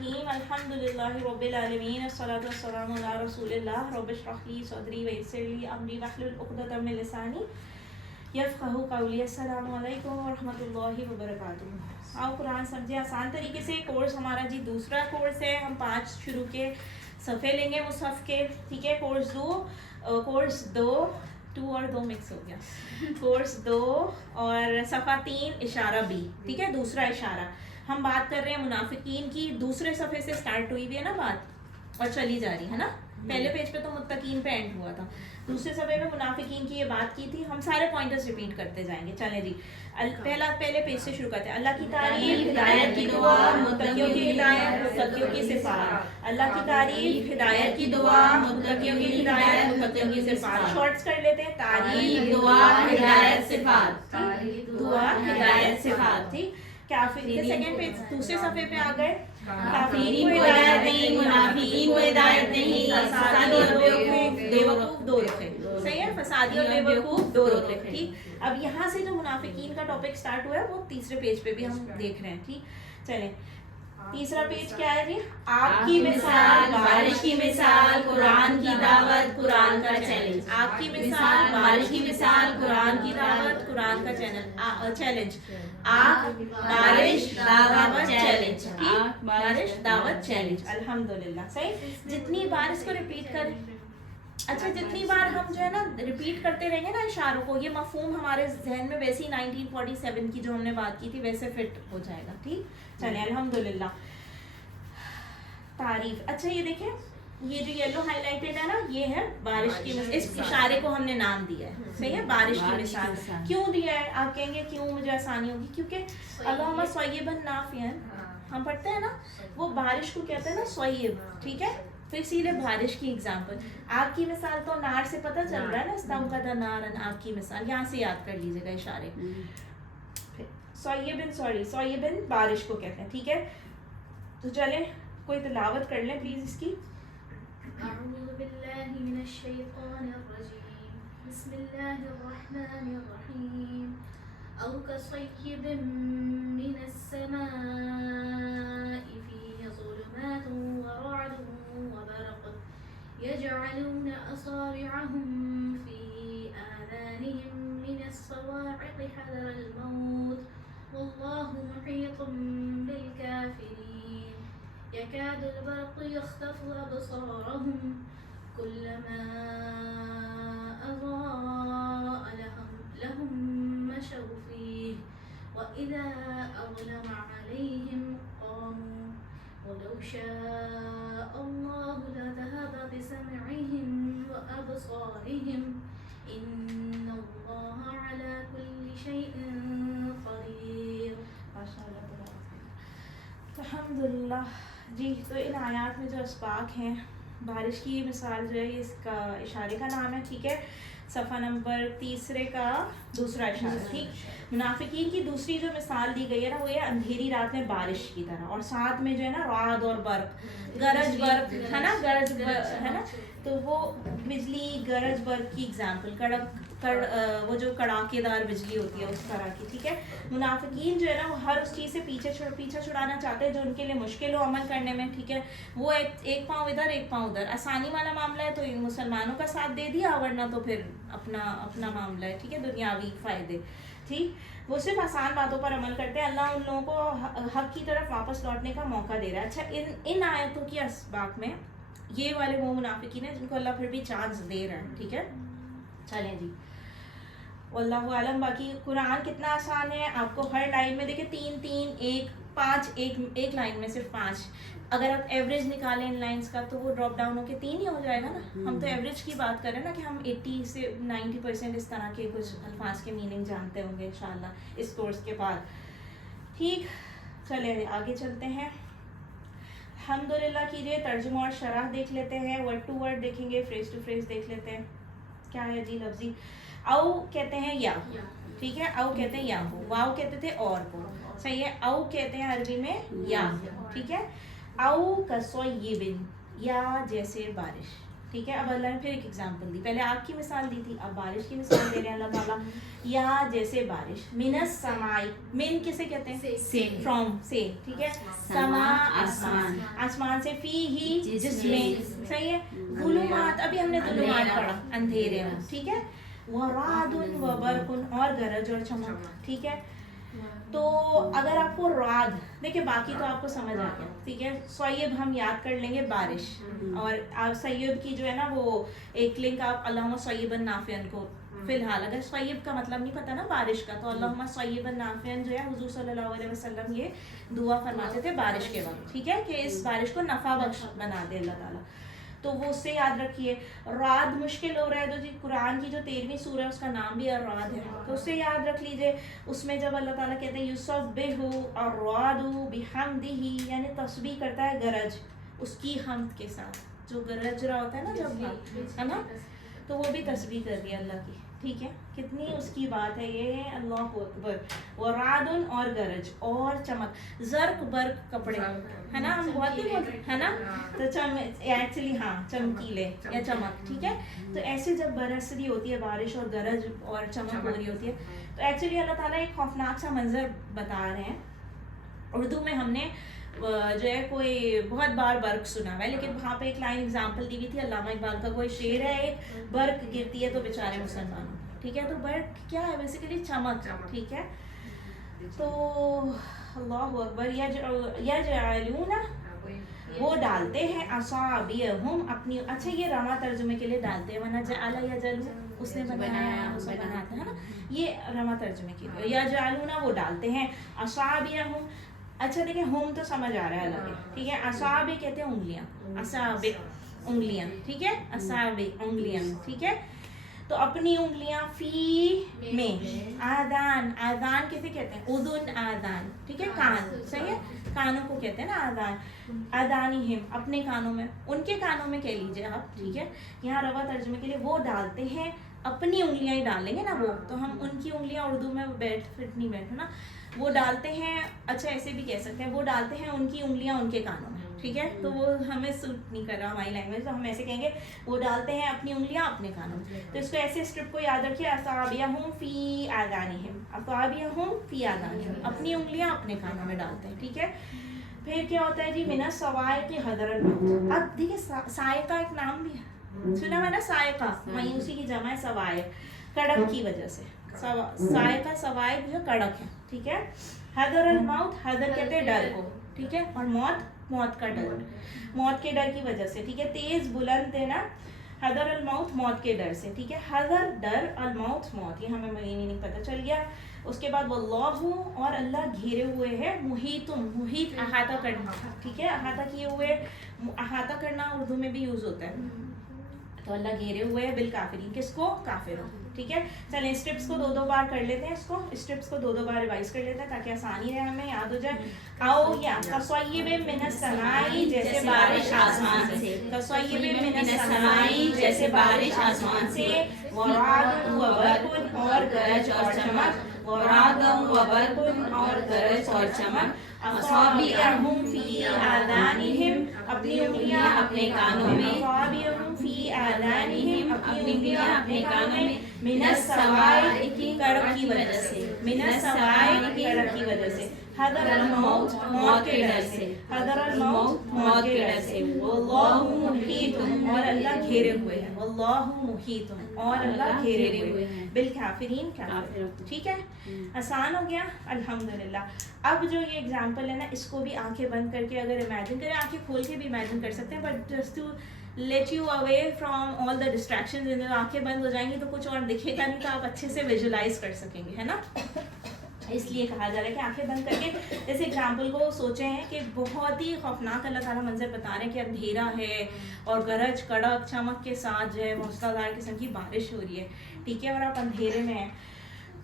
الرحیم الحمد للہ رب العالمین الصلاۃ والسلام علی رسول اللہ رب اشرح لی صدری ویسر لی امری واحلل عقدۃ من لسانی یفقہوا قولی. السلام علیکم ورحمۃ اللہ وبرکاتہ. آؤ قرآن سمجھے آسان طریقے سے. کورس ہمارا جی دوسرا کورس ہے. ہم 5 شروع کے صفحے لیں گے مصحف کے, ٹھیک ہے. کورس 2 اور 2 مکس ہو گیا. کورس 2 اور صفحہ 3 اشارہ B, ٹھیک ہے, دوسرا اشارہ. ہم بات کر رہے ہیں منافقین کی. دوسرے صفحے سے سٹارٹ ہوئی ہوئی ہے نا بات, اور چلی جا رہی ہے نا. پہلے پیج پہ تو متقین پہ اینڈ ہوا تھا, دوسرے صفحے پہ منافقین کی یہ بات کی تھی. ہم سارے پوائنٹرز ریپیٹ کرتے جائیں گے. چلیں جی, پہلے پیج سے شروع کرتے ہیں. اللہ کی تعریف, ہدایت کی دعا, متقیوں کی ہدایت, متقیوں کی صفات. اللہ کی تعریف, ہدایت کی دعا, متقیوں کی ہدایت, متقیوں کی صفات. شارٹس کر لیتے ہیں. تعریف, دعا, ہدایت, صفات. دعا, ہدایت, صفات. ٹھیک. کافرین, سیکنڈ پیج دوسرے صفحے پہ آ گئے. کافرین کو ہدایت نہیں, منافقین کو ہدایت نہیں, فسادی اور بیوقوف دو رخ ہے. صحیح ہے, فسادی اور بیوقوف دو رخ ہے. ٹھیک. اب یہاں سے جو منافقین کا ٹاپک سٹارٹ ہوا ہے وہ تیسرے پیج پہ بھی ہم دیکھ رہے ہیں. ٹھیک, چلیں. تیسرا پیج کیا ہے جی؟ آگ کی مثال, بارش کی مثال, قرآن کی دعوت, قرآن کا چیلنج. آگ کی مثال, بارش کی مثال, قرآن کی دعوت, قرآن کا چیلنج. آگ, بارش, دعوت, چیلنج. ٹھیک, بارش, دعوت, چیلنج. الحمدللہ. صحیح. جتنی بار اس کو ریپیٹ کریں, اچھا جتنی بار ہم جو ہے نا ریپیٹ کرتے رہیں گے نا اشاروں کو, یہ مفہوم ہمارے ذہن میں ویسے ہی 1947 کی جو ہم نے بات کی تھی ویسے فٹ ہو جائے گا. ٹھیک, چلیں. الحمدللہ. تعریف. اچھا یہ دیکھیں, یہ جو یلو ہائی لائٹڈ ہے نا, یہ ہے بارش کی مثال. اس اشارے کو ہم نے نام دیا ہے. صحیح ہے, بارش کی مثال. کیوں دیا ہے آپ کہیں گے کیوں مجھے آسانی ہوگی, کیونکہ اللہم صیبا نافعا, ہم پڑھتے ہیں نا, وہ بارش کو کہتے ہیں نا صیب. ٹھیک ہے, تو اسی لیے بارش کی ایگزامپل. آگ کی مثال تو نار سے پتہ چل رہا ہے نا, استوقد نارا, آگ کی مثال. یہاں سے یاد کر لیجیے گا اشارے. صیبن بارش کو کہتے ہیں. ٹھیک ہے, تو چلیں کوئی تلاوت کر لیں پلیز اس کی. اعوذ باللہ من الشیطان الرجیم, بسم اللہ الرحمن الرحیم. او کصیب من السماء فیہ ظلمات ورعد وبرق یجعلون اصابعهم فی آذانهم من الصواعق حذر الموت واللہ محیط بالکافرین. يكاد البرق يخطف أبصارهم كلما أضاء لهم مشوا فيه وإذا أظلم عليهم قاموا ولو شاء الله لذهب بسمعهم وأبصارهم إن الله على كل شيء قدير. الحمدللہ. جی, تو ان آیات میں جو اسباق ہیں, بارش کی مثال جو ہے یہ اس کا اشارے کا نام ہے. ٹھیک ہے, صفحہ نمبر 3 کا دوسرا اشارہ. ٹھیک, منافقین کی دوسری جو مثال دی گئی ہے نا, وہ یہ اندھیری رات میں بارش کی طرح, اور ساتھ میں جو ہے نا رعد اور برق, گرج برق ہے نا, گرج ہے نا, تو وہ بجلی گرج برق کی ایگزامپل, وہ جو کڑاکے دار بجلی ہوتی ہے اس طرح کی. ٹھیک ہے, منافقین جو ہے نا وہ ہر اس چیز سے پیچھا چھڑانا چاہتے ہیں جو ان کے لیے مشکل ہو عمل کرنے میں. ٹھیک ہے, وہ ایک پاؤں ادھر ایک پاؤں ادھر. آسانی والا معاملہ ہے تو ان مسلمانوں کا ساتھ دے دیا, ورنہ تو پھر اپنا معاملہ ہے. ٹھیک ہے, دنیاوی فائدے. ٹھیک, وہ صرف آسان باتوں پر عمل کرتے ہیں. اللہ ان لوگوں کو حق کی طرف واپس لوٹنے کا موقع دے رہا ہے. اچھا, ان آیتوں کی اسباق میں یہ والے وہ منافقین ہیں جن کو اللہ پھر بھی چانس دے رہا ہے. ٹھیک ہے, چلیں جی, واللہ عالم. باقی قرآن کتنا آسان ہے, آپ کو ہر لائن میں دیکھیں 3 1 5, ایک لائن میں صرف 5. اگر آپ ایوریج نکالیں ان لائنس کا تو وہ ڈراپ ڈاؤن ہو کے 3 ہی ہو جائے گا نا. ہم تو ایوریج کی بات کر رہے ہیں نا, کہ ہم 80 سے 90% اس طرح کے کچھ الفاظ کے میننگ جانتے ہوں گے انشاءاللہ اس کورس کے بعد. ٹھیک, چلیں آگے چلتے ہیں. الحمدللہ کیجیے. ترجمہ اور شرح دیکھ لیتے ہیں, ورڈ ٹو ورڈ دیکھیں گے, فریز ٹو فریز دیکھ لیتے ہیں. کیا ہے جی لفظی. او کہتے ہیں یا, ٹھیک ہے, او کہتے ہیں یا کو, واو کہتے تھے اور کو. صحیح ہے, او کہتے ہیں عربی میں یا. ٹھیک ہے, او کصیب, یا جیسے بارش. ٹھیک ہے. اب اللہ نے پھر ایک ایگزامپل دی, پہلے آگ کی مثال دی تھی, اب بارش کی مثال دے رہے ہیں اللہ تعالیٰ. یا جیسے بارش, من السماء, من کسے کہتے ہیں؟ سے, فرام, سے, ٹھیک ہے. سما آسمان, آسمان سے, فی ہی جس میں, صحیح ہے. ظلمات, ابھی ہم نے ظلمات پڑھا, اندھیرے میں, ٹھیک ہے. ورعد وبرق, اور گرج اور چمک, ٹھیک ہے. تو اگر آپ کو رعد, دیکھیں باقی تو آپ کو سمجھ آ گیا, ٹھیک ہے. صیب ہم یاد کر لیں گے بارش, اور آپ سیب کی جو ہے نا وہ ایک لنک آپ اللہم صیبا نافعا کو, فی الحال اگر صیب کا مطلب نہیں پتا نا بارش کا, تو اللہم صیبا نافعا جو ہے حضور صلی اللہ علیہ وسلم یہ دعا فرماتے تھے بارش کے وقت, ٹھیک ہے, کہ اس بارش کو نفع بخش بنا دے اللہ تعالیٰ. تو وہ اس سے یاد رکھیے. رعد مشکل ہو رہا ہے, تو جی قرآن کی جو 13ویں سورہ ہے اس کا نام بھی الرعد ہے, تو اس سے یاد رکھ لیجئے. اس میں جب اللہ تعالیٰ کہتے ہیں یسبح الرعد بحمدہ, یعنی تسبیح کرتا ہے گرج اس کی حمد کے ساتھ, جو گرج رہا ہوتا ہے نا جب, ہے نا, تو وہ بھی تسبیح کر رہی ہے اللہ کی, ٹھیک ہے. کتنی اس کی بات ہے یہ, اللہ اکبر. ورعد, اور گرج اور چمک. زرق برق کپڑے, ہے نا, ہم بہت ہی بولتے ہیں نا, تو ایکچولی ہاں چمکیلے یا چمک, ٹھیک ہے. تو ایسے جب برس رہی ہوتی ہے بارش اور گرج اور چمک ہو رہی ہوتی ہے, تو ایکچولی اللہ تعالیٰ ایک خوفناک سا منظر بتا رہے ہیں. اردو میں ہم نے جو ہے کوئی بہت بار برق سنا ہوا ہے, لیکن وہاں پہ ایک لائن ایگزامپل دی ہوئی تھی, علامہ اقبال کا کوئی شعر ہے, ایک برق گرتی ہے تو بیچارے مسلمانوں, ٹھیک ہے. تو برق کیا ہے بیسیکلی, چمک, ٹھیک ہے. تو اللہ اکبر. یجعلون, وہ ڈالتے ہیں, اصابعہم, اپنی, اچھا یہ رواں ترجمے کے لیے ڈالتے ہیں, ورنہ جعل یجعل اس نے بنایا, اسے بناتا ہے نا, یہ رواں ترجمے کے لیے. یجعلون, وہ ڈالتے ہیں, اصابعہم, اچھا دیکھیں ہم تو سمجھ آ رہا ہے الگ ہے, ٹھیک ہے. اصابع کہتے ہیں انگلیاں, اصابع انگلیاں, ٹھیک ہے, اصابع انگلیاں, ٹھیک ہے. تو اپنی انگلیاں, فی میں, آذان, آذان کیسے کہتے ہیں, اذن, آذان, ٹھیک ہے, کان, صحیح ہے, کانوں کو کہتے ہیں نا آذان. آذانہم, اپنے کانوں میں, ان کے کانوں میں کہہ لیجیے آپ, ٹھیک ہے. یہاں روا ترجمے کے لیے وہ ڈالتے ہیں, اپنی انگلیاں ہی ڈالیں گے نا وہ, تو ہم ان کی انگلیاں اردو میں بیٹھ فٹ نہیں بیٹھے نا, وہ ڈالتے ہیں, اچھا ایسے بھی کہہ سکتے ہیں, وہ ڈالتے ہیں ان کی انگلیاں ان کے کانوں میں, ٹھیک ہے. تو وہ ہمیں سوٹ نہیں کر رہا ہماری لینگویج, تو ہم ایسے کہیں گے وہ ڈالتے ہیں اپنی انگلیاں اپنے کانوں میں. تو اس کو ایسے اسکرپٹ کو یاد رکھیے, اصابعہم فی آذانہم, اصابعہم فی آذانہم, اپنی انگلیاں اپنے کانوں میں ڈالتے ہیں, ٹھیک ہے. پھر کیا ہوتا ہے جی, من الصواعق حذر الموت. اب دیکھیے صاعقہ ایک نام بھی ہے, سنا ہے نا, صاعقہ مایوسی کی جمع ہے صواعق, کڑک کی وجہ سے, صاعقہ صواعق جو کڑک ہے, ٹھیک ہے. حذر الموت, حذر کہتے ہیں ڈر کو, ٹھیک ہے, اور موت, موت کا ڈر, موت کے ڈر کی وجہ سے, ٹھیک ہے. تیز بلند ہے نا, حذر الموت, موت کے ڈر سے, ٹھیک ہے. حذر ڈر, الموت موت, یہ ہمیں نہیں پتہ چل گیا. اس کے بعد واللہ, اور اللہ گھیرے ہوئے ہے, محیطم, محیط احاطہ کرنا, ٹھیک ہے, احاطہ کیے ہوئے, احاطہ کرنا اردو میں بھی یوز ہوتا ہے. تو اللہ گھیرے ہوئے ہے بالکافرین, کس کو, کافروں, ٹھیک ہے. چلیں اسٹیپس کو 2 بار کر لیتے ہیں, اس کو اسٹیپس کو 2 بار ریوائز کر لیتے ہیں تاکہ آسانی رہے, ہمیں یاد ہو جائے. آؤ یا کصیب من السماء, جیسے بارش آسمان سے, کصیب من السماء, جیسے بارش آسمان سے, ورعد وبرق, اور گرج اور چمک, ورعد وبرق, اور گرج اور چمک. اصابعہم فی آذانہم, اپنی انگلیاں اپنے کانوں میں, اصابعہم فی آذانہم, اپنی انگلیاں اپنے کانوں میں, من الصواعق, کڑک کی وجہ سے, من الصواعق, کڑک کی وجہ سے, حذر الموت, موت کے ڈر سے, حذر الموت, موت کے ڈر سے. واللہ محیط, اور اللہ گھیرے ہوئے ہیں, واللہ محیط, اور اللہ گھیرے ہوئے ہیں, بالکافرین, کافر, ٹھیک ہے. آسان ہو گیا الحمدللہ. اب جو یہ ایگزامپل ہے نا, اس کو بھی آنکھیں بند کر کے اگر امیجن کریں, آنکھیں کھول کے بھی امیجن کر سکتے ہیں, but just to let you away from all the distractions, آنکھیں بند ہو جائیں گی تو کچھ اور دکھے گا نہیں, تو آپ اچھے سے ویژولائز کر سکیں گے, ہے نا. اس لیے کہا جا رہا ہے کہ آنکھیں بند کر کے اس ایگزامپل کو سوچے ہیں کہ بہت ہی خوفناک اللہ تعالیٰ منظر بتا رہے ہیں کہ اندھیرا ہے اور گرج کڑک چمک کے ساتھ جو ہے موسلادھار قسم کی بارش ہو رہی ہے, ٹھیک ہے, اور آپ اندھیرے میں ہیں.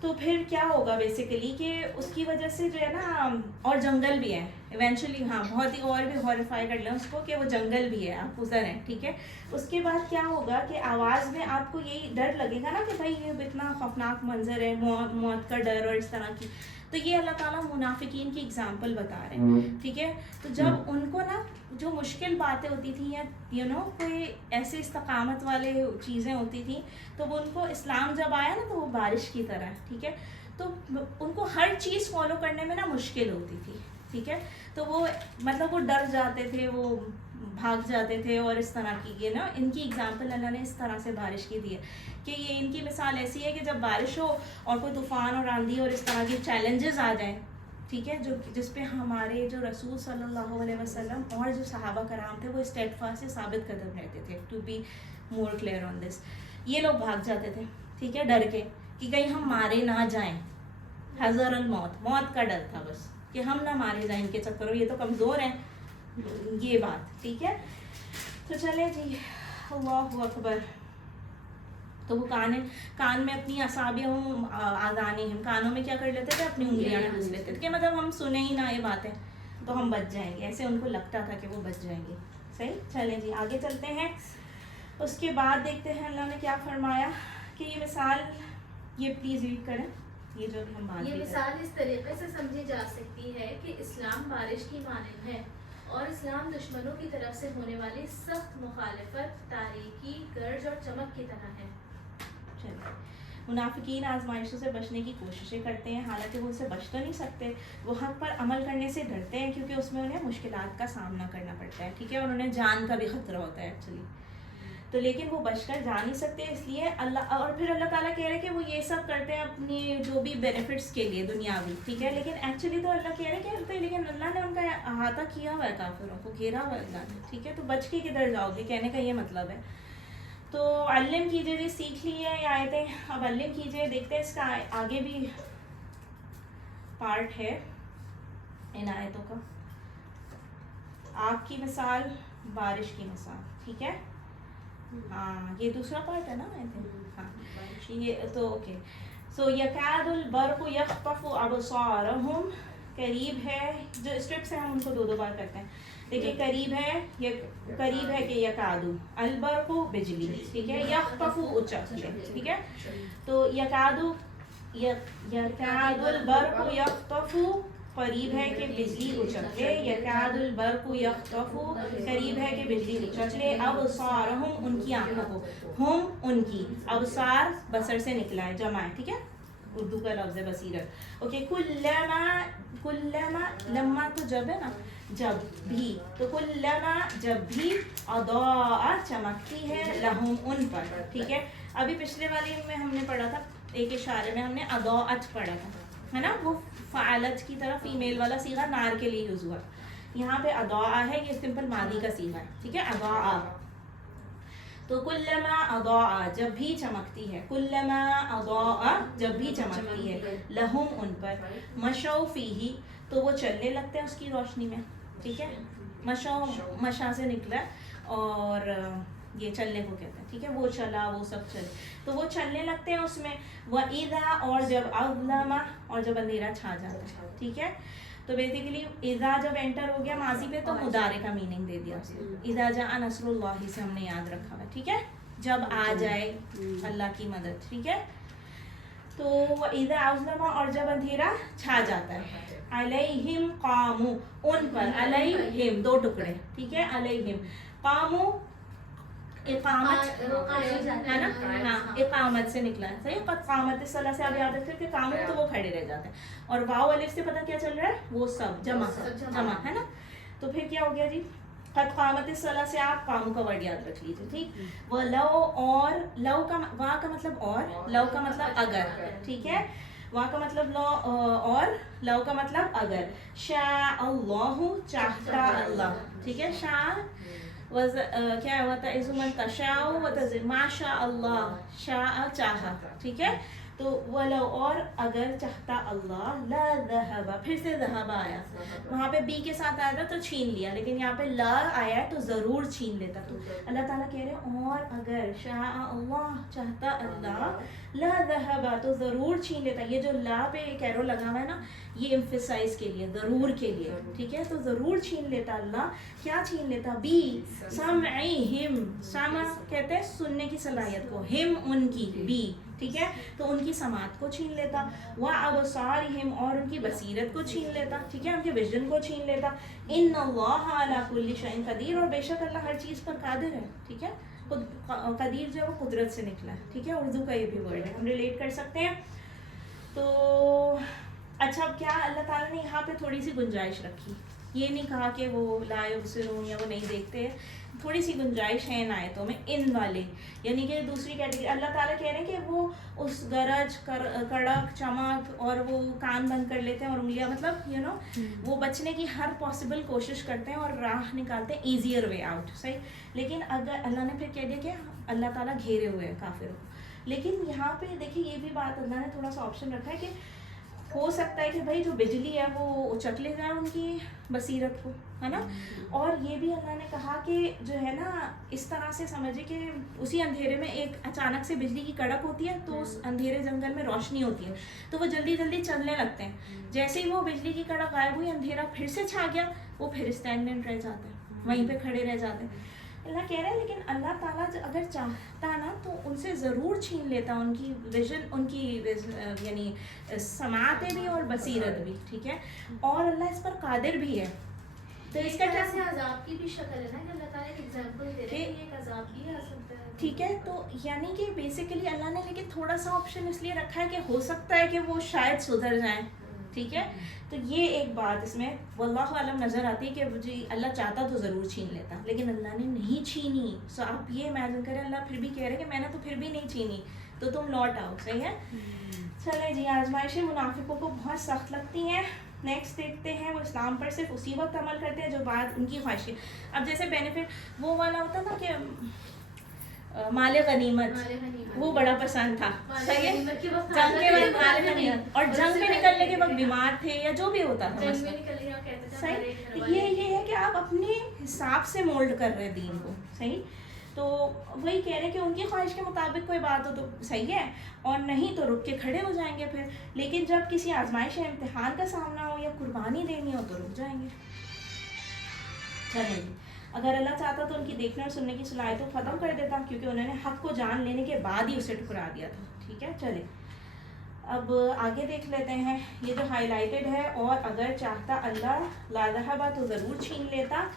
تو پھر کیا ہوگا بیسیکلی کہ اس کی وجہ سے جو ہے نا, اور جنگل بھی ہے ایونچولی, ہاں بہت ہی اور بھی ہارفائی کر لیں اس کو کہ وہ جنگل بھی ہے, آپ ادھر ہیں, ٹھیک ہے. اس کے بعد کیا ہوگا کہ آواز میں آپ کو یہی ڈر لگے گا نا کہ بھائی یہ اتنا خوفناک منظر ہے, موت کا ڈر اور اس طرح کی. تو یہ اللہ تعالیٰ منافقین کی اگزامپل بتا رہے ہیں, ٹھیک ہے. تو جب ان کو نا جو مشکل مشکل باتیں ہوتی تھیں یا کوئی ایسے استقامت والے چیزیں ہوتی تھیں تو وہ ان کو اسلام جب آیا نا تو وہ بارش کی طرح ہے, ٹھیک ہے, تو ان کو ہر چیز فالو کرنے میں نا مشکل ہوتی تھی, ٹھیک ہے, تو وہ مطلب وہ ڈر جاتے تھے, وہ بھاگ جاتے تھے, اور اس طرح کی یہ نا ان کی اگزامپل اللہ نے اس طرح سے بارش کی دی ہے کہ یہ ان کی مثال ایسی ہے کہ جب بارش ہو اور کوئی طوفان اور آندھی اور اس طرح کے چیلنجز آ جائیں, ٹھیک ہے, جس پہ ہمارے جو رسول صلی اللہ علیہ وسلم اور جو صحابہ کرام تھے وہ اسٹیٹ فاسٹ سے ثابت قدم رہتے تھے. To be more clear on this, یہ لوگ بھاگ جاتے تھے, ٹھیک ہے, ڈر کے کہ کہیں ہم مارے نہ جائیں, حذر الموت, موت کا ڈر تھا بس کہ ہم نہ مارے جائیں ان کے چکروں, یہ تو کمزور ہیں, یہ بات, ٹھیک ہے. تو چلے جی, اللہ اکبر. تو وہ کان میں اپنی اصابع آذانہم, کانوں میں کیا کر لیتے تھے, اپنی انگلیاں ڈھونس لیتے تھے کہ مطلب ہم سنیں ہی نہ یہ باتیں تو ہم بچ جائیں گے, ایسے ان کو لگتا تھا کہ وہ بچ جائیں گے. صحیح, چلیں جی آگے چلتے ہیں. اس کے بعد دیکھتے ہیں اللہ نے کیا فرمایا کہ یہ مثال, یہ پلیز ریڈ کریں, یہ جو ہم بات, یہ مثال اس طریقے سے سمجھی جا سکتی ہے کہ اسلام بارش کی مانند ہے اور اسلام دشمنوں کی طرف سے ہونے والی سخت مخالفت, تاریکی, گرج اور چمک کی طرح ہے. منافقین آزمائشوں سے بچنے کی کوششیں کرتے ہیں, حالانکہ وہ ان سے بچ تو نہیں سکتے. وہ حق پر عمل کرنے سے ڈرتے ہیں کیونکہ اس میں انہیں مشکلات کا سامنا کرنا پڑتا ہے, ٹھیک ہے, اور انہیں جان کا بھی خطرہ ہوتا ہے ایکچولی. تو لیکن وہ بچ کر جا نہیں سکتے, اس لیے اللہ, اور پھر اللہ تعالیٰ کہہ رہے ہیں کہ وہ یہ سب کرتے ہیں اپنی جو بھی بینیفٹس کے لیے دنیاوی, ٹھیک ہے, لیکن ایکچولی تو اللہ کہہ رہے کہ لیکن اللہ نے ان کا احاطہ کیا ہوا ہے, کافروں کو گھیرا ہوا ہے اللہ نے, ٹھیک ہے, تو بچ کے کدھر جاؤ گے, کہنے کا یہ مطلب ہے. تو علم کیجیے جی, سیکھ لی ہے یہ آیتیں, اب علم کیجیے. دیکھتے ہیں اس کا آگے بھی پارٹ ہے ان آیتوں کا. آگ کی مثال, بارش کی مثال, ٹھیک ہے, ہاں یہ دوسرا پارٹ ہے نا آیتیں, ہاں یہ تو اوکے. سو یکاد البرق یخطف ابصارہم, قریب ہے, جو اسٹرپس ہیں ہم ان کو دو بار کرتے ہیں. دیکھیں قریب ہے, قریب ہے کہ یکادو, البرق بجلی, ٹھیک ہے, یخطف اچکلے, ٹھیک ہے, تو یکادو, یکاد البرق یخطف, قریب ہے کہ بجلی اچکلے, یکاد البرق یخطف, قریب ہے کہ بجلی اچکلے, ابصارہم, ان کی آنکھوں کو, ہم ان کی, ابصار بصر سے نکلا ہے, جمع ہے, ٹھیک ہے, اردو کا لفظ ہے بصیرت. اوکے, کلما, لما تو جب ہے نا, جب بھی, تو کلما جب بھی, اضاء چمکتی ہے, لہم ان پر, ٹھیک ہے. ابھی پچھلے والی میں ہم نے پڑھا تھا, ایک اشارے میں ہم نے اضاءت پڑھا تھا, ہے نا, وہ فعلت کی طرف فیمیل والا صیغہ نار کے لیے یوز ہوا. یہاں پہ اضاء ہے, یہ سمپل ماضی کا صیغہ ہے, ٹھیک ہے, اضاء. تو کلما اضاء, جب بھی چمکتی ہے, کلما اضاء, جب بھی چمکتی ہے, لہم ان پر, مشوا فیہ, تو وہ چلنے لگتے ہیں اس کی روشنی میں, ٹھیک ہے, مشا سے نکلا اور یہ چلنے کو کہتے ہیں, ٹھیک ہے, وہ چلا, وہ سب چلے, تو وہ چلنے لگتے ہیں اس میں. وَإِذَا, اور جب اظلم, اور جب اندھیرا چھا جاتا ہے, ٹھیک ہے. تو بیسیکلی اذا جب انٹر ہو گیا ماضی پہ تو مضارع کا میننگ دے دیا, اذا جاء نصر اللہ سے ہم نے یاد رکھا ہے, ٹھیک ہے, جب آ جائے اللہ کی مدد, ٹھیک ہے. تو وَإِذَا أَظْلَمَ, اور جب اندھیرا چھا جاتا ہے, علیہم قاموا, ان پر, علیہم دو ٹکڑے, ٹھیک ہے, علیہم, قاموا اقامت ہے نا, ہاں اقامت سے نکلا ہے, صحیح, قد قامت الصلاۃ سے آپ یاد رکھتے کہ قاموا تو وہ کھڑے رہ جاتے ہیں, اور واو الف سے پتہ کیا چل رہا ہے, وہ سب جمع ہے نا. تو پھر کیا ہو گیا جی, قد قامت الصلاۃ سے آپ قاموا کا ورڈ یاد رکھ لیجیے, ٹھیک. ولو, اور لو کا, وا کا مطلب اور, لو کا مطلب اگر, ٹھیک ہے, وہاں کا مطلب لو اور, لو کا مطلب اگر. شاء اللہ, چاہتا اللہ, ٹھیک ہے, شاء کیا ہوا تھا, از من تشاء و تزل, ما شاء اللہ, شاء چاہا, ٹھیک ہے. تو ولو, اور اگر چاہتا اللہ, لا ذهب, پھر سے ذهب آیا, وہاں پہ بی کے ساتھ آیا تھا تو چھین لیا, لیکن یہاں پہ لا آیا ہے تو ضرور چھین لیتا. تو اللہ تعالیٰ کہہ رہے ہیں اور اگر, شاء اللہ, چاہتا اللہ, لا ذهب, تو ضرور چھین لیتا. یہ جو لا پہ کیرو لگا ہوا ہے نا, یہ ایمفیسائز کے لیے, ضرور کے لیے, ٹھیک ہے, تو ضرور چھین لیتا اللہ. کیا چھین لیتا, بی سمعہم, سمع کہتے ہیں سننے کی صلاحیت کو, ہم ان کی, بی ٹھیک ہے, تو ان کی سماعت کو چھین لیتا, وَأَبْصَارِهِمْ اور ان کی بصیرت کو چھین لیتا, ٹھیک ہے, ان کے ویژن کو چھین لیتا. إِنَّ اللَّهَ عَلَى كُلِّ شَيْءٍ قدیر, اور بے شک اللہ ہر چیز پر قادر ہے, ٹھیک ہے. قدیر جو ہے وہ قدرت سے نکلا ہے, ٹھیک ہے, اردو کا یہ بھی ورڈ ہے, ہم ریلیٹ کر سکتے ہیں. تو اچھا, اب کیا اللہ تعالیٰ نے یہاں پہ تھوڑی سی گنجائش رکھی, یہ نہیں کہا کہ وہ لا یبصرون یا وہ نہیں دیکھتے, تھوڑی سی گنجائش ہے ان آیتوں میں ان والے, یعنی کہ دوسری کیٹیگری اللہ تعالیٰ کہہ رہے ہیں کہ وہ اس گرج کڑک چمک اور وہ کان بند کر لیتے ہیں اور انگلیاں, مطلب وہ بچنے کی ہر پاسبل کوشش کرتے ہیں اور راہ نکالتے ہیں ایزیئر وے آؤٹ, صحیح. لیکن اگر اللہ نے پھر کہہ دیا کہ اللہ تعالیٰ گھیرے ہوئے ہیں کافروں کو, لیکن یہاں پہ دیکھیے یہ بھی بات اللہ نے تھوڑا سا آپشن رکھا ہے کہ ہو سکتا ہے کہ بھائی جو بجلی ہے وہ اچک لے جائے ان کی بصیرت کو, ہے نا. اور یہ بھی اللہ نے کہا کہ جو ہے نا اس طرح سے سمجھے کہ اسی اندھیرے میں ایک اچانک سے بجلی کی کڑک ہوتی ہے تو اس اندھیرے جنگل میں روشنی ہوتی ہے, تو وہ جلدی جلدی چلنے لگتے ہیں. جیسے ہی وہ بجلی کی کڑک غائب ہوئی, اندھیرا پھر سے چھا گیا, وہ پھر اسٹیگننٹ رہ جاتے ہیں, وہیں پہ کھڑے رہ جاتے ہیں. اللہ کہہ رہے ہیں لیکن اللہ تعالیٰ اگر چاہتا نا تو ان سے ضرور چھین لیتا ان کی ویژن, ان کی یعنی سماعتیں بھی اور بصیرت بھی, ٹھیک ہے, اور اللہ اس پر قادر بھی ہے. تو اس کا کیا عذاب کی بھی شکل ہے نا کہ اللہ تعالیٰ ایک ایگزامپل دے رہے ہیں کہ ایک عذاب بھی آ سکتا ہے, ٹھیک ہے. تو یعنی کہ بیسیکلی اللہ نے لیکن تھوڑا سا آپشن اس لیے رکھا ہے کہ ہو سکتا ہے کہ وہ شاید سدھر جائیں, ٹھیک ہے. تو یہ ایک بات اس میں واللہ عالم نظر آتی ہے کہ جی اللہ چاہتا تو ضرور چھین لیتا, لیکن اللہ نے نہیں چھینی. سو آپ یہ امیجن کریں اللہ پھر بھی کہہ رہے کہ میں نے تو پھر بھی نہیں چھینی, تو تم لوٹ آؤ, صحیح ہے. چلے جی, آزمائشیں منافقوں کو بہت سخت لگتی ہیں. نیکسٹ دیکھتے ہیں, وہ اسلام پر صرف اسی وقت عمل کرتے ہیں جو بات ان کی خواہشیں. اب جیسے بینیفٹ وہ والا ہوتا نا کہ مال غنیمت, وہ بڑا پسند تھا, صحیح ہے, جنگ کے وقت مال غنیمت, اور جنگ میں نکلنے کے وقت بیمار تھے یا جو بھی ہوتا تھا, صحیح. یہ ہے کہ آپ اپنے حساب سے مولڈ کر رہے ہیں دین کو, صحیح. تو وہی کہہ رہے ہیں کہ ان کی خواہش کے مطابق کوئی بات ہو تو صحیح ہے, اور نہیں تو رک کے کھڑے ہو جائیں گے پھر. لیکن جب کسی آزمائش یا امتحان کا سامنا ہو یا قربانی دینی ہو تو رک جائیں گے. چلیں جی, اگر اللہ چاہتا تو ان کی دیکھنے اور سننے کی صلاحیت کو ختم کر دیتا, کیونکہ انہوں نے حق کو جان لینے کے بعد ہی اسے ٹھکرا دیا تھا, ٹھیک ہے. چلیں اب آگے دیکھ لیتے ہیں یہ جو ہائی لائٹڈ ہے, اور اگر چاہتا اللہ لا ذہبا تو ضرور چھین لیتا,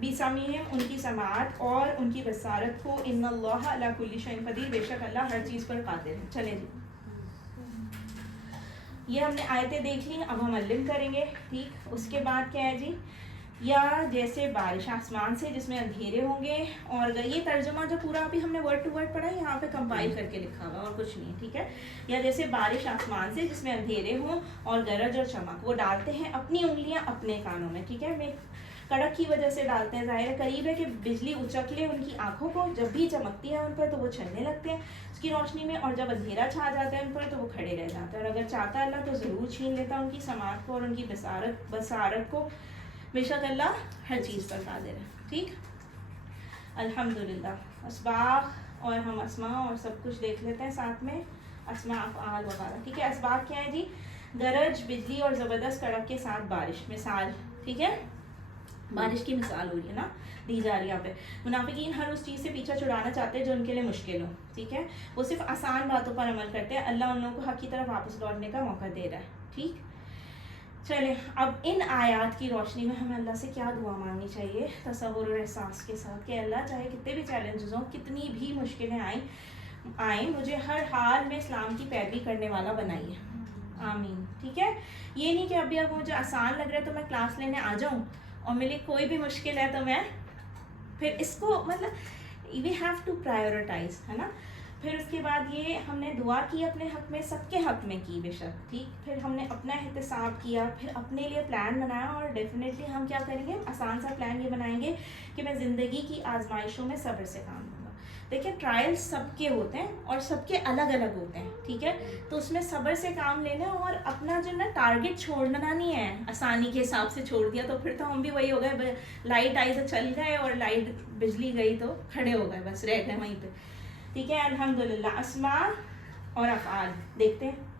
بسمعہم ان کی سماعت اور ان کی بصارت کو, ان اللہ علی کل شیء قدیر, بے شک اللہ ہر چیز پر قادر ہے. چلیں جی, یہ ہم نے آیتیں دیکھ لی, اب ہم علم کریں گے, ٹھیک. اس کے بعد کیا ہے جی, یا جیسے بارش آسمان سے جس میں اندھیرے ہوں گے, اور یہ ترجمہ جو پورا ابھی ہم نے ورڈ ٹو ورڈ پڑھا ہے یہاں پہ کمپائل کر کے لکھا ہوا اور کچھ نہیں, ٹھیک ہے. یا جیسے بارش آسمان سے جس میں اندھیرے ہوں اور گرج اور چمک, وہ ڈالتے ہیں اپنی انگلیاں اپنے کانوں میں, ٹھیک ہے. کڑک کی وجہ سے ڈالتے ہیں, ظاہر ہے قریب ہے کہ بجلی اچک لے ان کی آنکھوں کو, جب بھی چمکتی ہے ان پر تو وہ چلنے لگتے ہیں اس کی روشنی میں, اور جب اندھیرا چھا جاتا ہے ان پر تو وہ کھڑے رہ جاتے ہیں. اور اگر چاہتا اللہ تو ضرور چھین لیتا ان کی سماعت کو اور ان کی بصارت کو, بے شک اللہ ہر چیز پر قادر ہے, ٹھیک. الحمدللہ. اسباق اور ہم اسماء اور سب کچھ دیکھ لیتے ہیں ساتھ میں, اسماء افعال وغیرہ, ٹھیک ہے. اسباق کیا ہے جی, گرج, بجلی اور زبردست کڑک کے ساتھ بارش, مثال, ٹھیک ہے. بارش کی مثال ہو رہی ہے نا, دی جا رہی ہے یہاں پہ. منافقین ہر اس چیز سے پیچھا چھڑانا چاہتے ہیں جو ان کے لیے مشکل ہو, ٹھیک ہے. وہ صرف آسان باتوں پر عمل کرتے ہیں, اللہ ان لوگوں کو حق کی طرف واپس لوٹنے کا موقع دے رہا ہے, ٹھیک. چلیں اب ان آیات کی روشنی میں ہمیں اللہ سے کیا دعا مانگنی چاہیے, تصور اور احساس کے ساتھ, کہ اللہ چاہے کتنے بھی چیلنجز ہوں, کتنی بھی مشکلیں آئیں, مجھے ہر حال میں اسلام کی پیروی کرنے والا بنائیے, آمین, ٹھیک ہے. یہ نہیں کہ ابھی اب مجھے آسان لگ رہا ہے تو میں کلاس لینے آ جاؤں, اور میرے کوئی بھی مشکل ہے تو میں پھر اس کو, مطلب وی ہیو ٹو پرائیورٹائز, ہے نا. پھر اس کے بعد یہ ہم نے دعا کی اپنے حق میں, سب کے حق میں کی بے شک, ٹھیک. پھر ہم نے اپنا احتساب کیا, پھر اپنے لیے پلان بنایا, اور ڈیفینیٹلی ہم کیا کریں گے, آسان سا پلان یہ بنائیں گے کہ میں زندگی کی آزمائشوں میں صبر سے کام لوں گا. دیکھیں ٹرائلس سب کے ہوتے ہیں اور سب کے الگ الگ ہوتے ہیں, ٹھیک ہے. تو اس میں صبر سے کام لینا, اور اپنا جو نا ٹارگٹ چھوڑنا نہیں ہے, آسانی کے حساب سے چھوڑ دیا تو پھر تو ہم بھی وہی ہو گئے, لائٹ آئی تو چل گئے, اور لائٹ بجلی گئی تو کھڑے ہو گئے, بس رہ گئے وہیں پہ, ٹھیک ہے. الحمدللہ. اسماء اور افعال دیکھتے ہیں.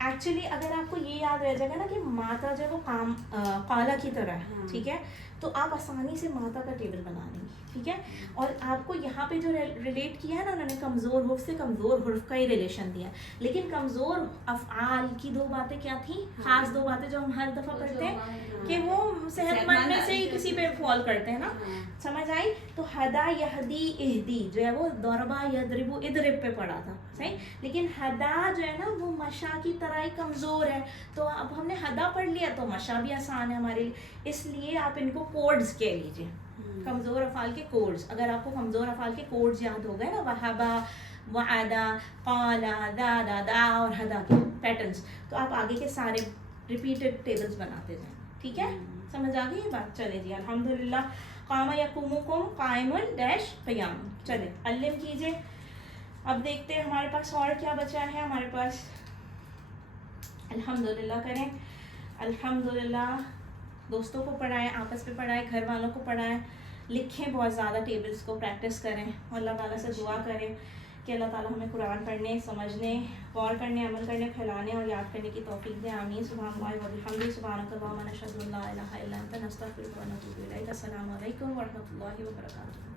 ایکچولی اگر آپ کو یہ یاد رہ جائے گا نا کہ ماتا جو ہے وہ قالا کی طرح ہے, ٹھیک ہے, تو آپ آسانی سے ماتا کا ٹیبل بنا لیں گے, ٹھیک ہے. اور آپ کو یہاں پہ جو ریلیٹ کیا ہے نا انہوں نے کمزور حرف سے کمزور حرف کا ہی ریلیشن دیا, لیکن کمزور افعال کی دو باتیں کیا تھیں, خاص دو باتیں جو ہم ہر دفعہ پڑھتے ہیں کہ وہ صحت مند میں سے ہی کسی پہ فال کرتے ہیں نا, سمجھ آئی. تو ہدا یہدی اہدی جو ہے وہ ضربا یضرب اضرب پہ پڑا تھا, صحیح, لیکن ہدا جو ہے نا وہ مشا کی طرح ہی کمزور ہے. تو اب ہم نے ہدا پڑھ لیا تو مشا بھی آسان ہے ہمارے لیے, اس لیے آپ ان کو کوڈز کہہ لیجیے, کمزور افعال کے کوڈز. اگر آپ کو کمزور افعال کے کوڈز یاد ہو گئے نا, وہبا, وعدا, قالا, دادا, دا اور ہدا کے پیٹرنز, تو آپ آگے کے سارے ریپیٹڈ ٹیبلز بناتے جائیں, ٹھیک ہے. سمجھ آ گئی یہ بات. چلے جی الحمدللہ. قام یقومکم قائم ڈیش قیام. چلے علم کیجیے. اب دیکھتے ہیں ہمارے پاس اور کیا بچا ہے. ہمارے پاس الحمدللہ کریں, الحمدللہ. دوستوں کو پڑھائیں, آپس میں پڑھائیں, گھر والوں کو پڑھائیں, لکھیں بہت زیادہ ٹیبلز کو, پریکٹس کریں, اور اللہ تعالیٰ سے دعا کریں کہ اللہ تعالیٰ ہمیں قرآن پڑھنے, سمجھنے, غور کرنے, عمل کرنے, پھیلانے اور یاد کرنے کی توفیق دے. آمین. سبحان اللہ و بحمدہ, سبحانک اللہم نشہد ان لا الہ الا انت نستغفرک و نتوب الیک. السلام علیکم و رحمۃ اللہ وبرکاتہ.